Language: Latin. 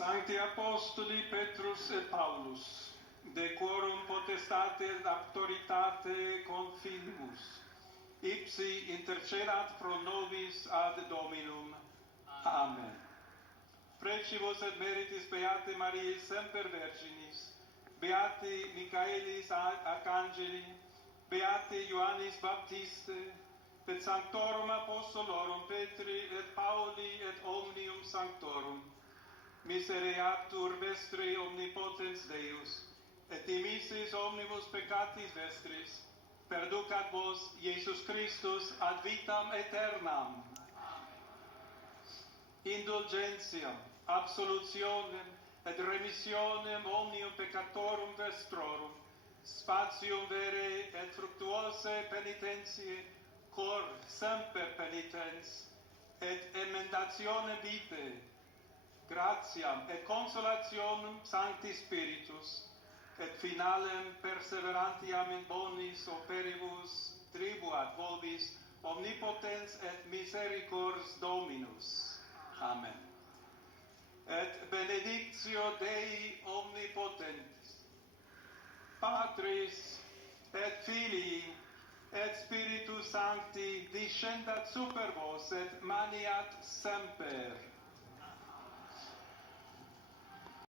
Sancti Apostoli Petrus et Paulus, de quorum potestates auctoritate confidimus, ipsi intercedat pro nobis ad Dominum. Amen. Precibus et meritis Beate Mariae semper Virginis, Beati Michaelis Arcangeli, Beati Ioannis Baptiste, et Sanctorum Apostolorum Petri et Pauli et omnium Sanctorum, misereatur vestri omnipotens Deus, et dimissis omnibus peccatis vestris, perducat vos Iesus Christus ad vitam aeternam. Indulgentiam, absolutionem et remissionem omnium peccatorum vestrorum, spatium vere et fructuose penitentiae, cor semper penitens, et emendationem vitae, gratiam et consolationem Sancti Spiritus, et finalem perseverantiam in bonis operibus tribuat vobis omnipotens et misericors Dominus. Amen. Et benedictio Dei omnipotentis, Patris et Filii et Spiritus Sancti descendat super vos et maniat semper.